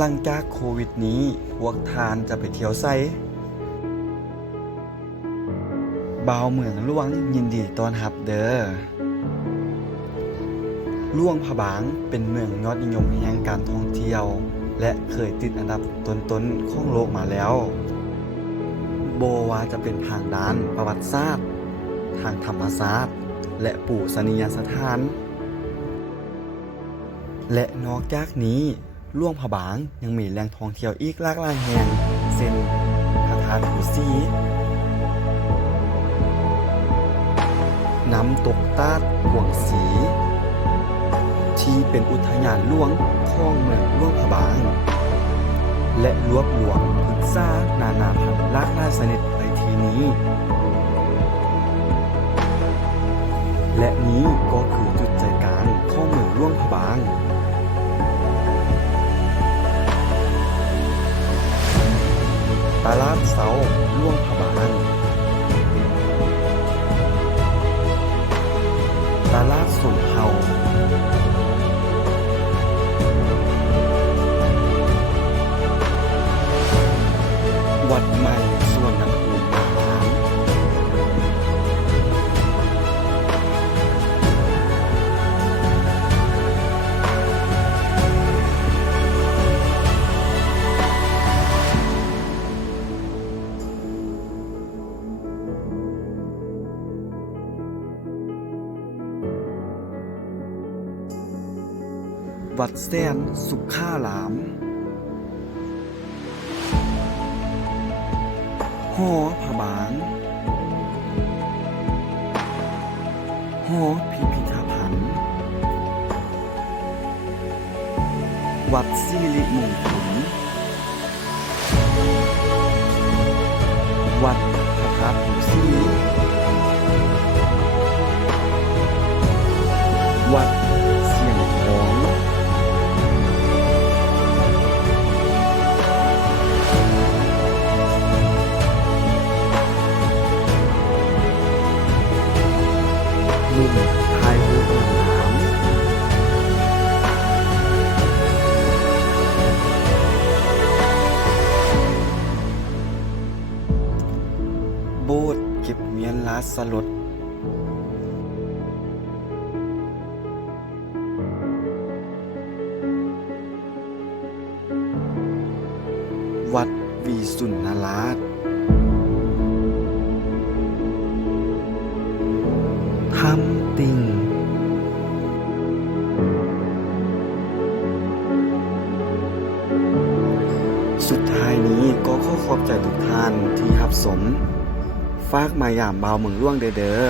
หลังจากโควิดนี้พวกทานจะไปเที่ยวไสบ่าวเมืองหลวงยินดีต้อนรับเด้อหลวงพระบางเป็นเมืองยอดนิยมแห่งการท่องเที่ยวและเคยติดอันดับต้นๆของโลกมาแล้วบ่ว่าจะเป็นทางด้านประวัติศาสตร์ทางธรรมศาสตร์และปูชนียสถานและนอกจากนี้หลวงพระบางยังมีแหล่งท่องเที่ยวอีกหลากหลายแห่งเช่นพระธาตุปู่ศรีน้ำตกตาดกวางศรีที่เป็นอุทยานหลวงของเมืองหลวงพระบางและรวบรวมพฤกษานานาพันธุ์หลากหลายชนิดในที่นี้และนี้ก็คือจุดใจกลางของเมืองหลวงพระบางตลาดเสาหลวงพระบางตลาดสนเฮาวัดใหม่สวนน้ำพุมหาวัดแสนสุขารามหอพระบางหอพิพิธภัณฑ์วัดสิริมงคลวัดพระธาตุปู่ศรีวัดเสียงของมุมถ่ายรูปน้ำโบสถ์เก็บเมียนลาสลดวัดวีสุนนราชถ้ำติงสุดท้ายนี้ก็ขอขอบใจทุกท่านที่รับสมฝากมายามบ่าวเมืองหลวงเด้อ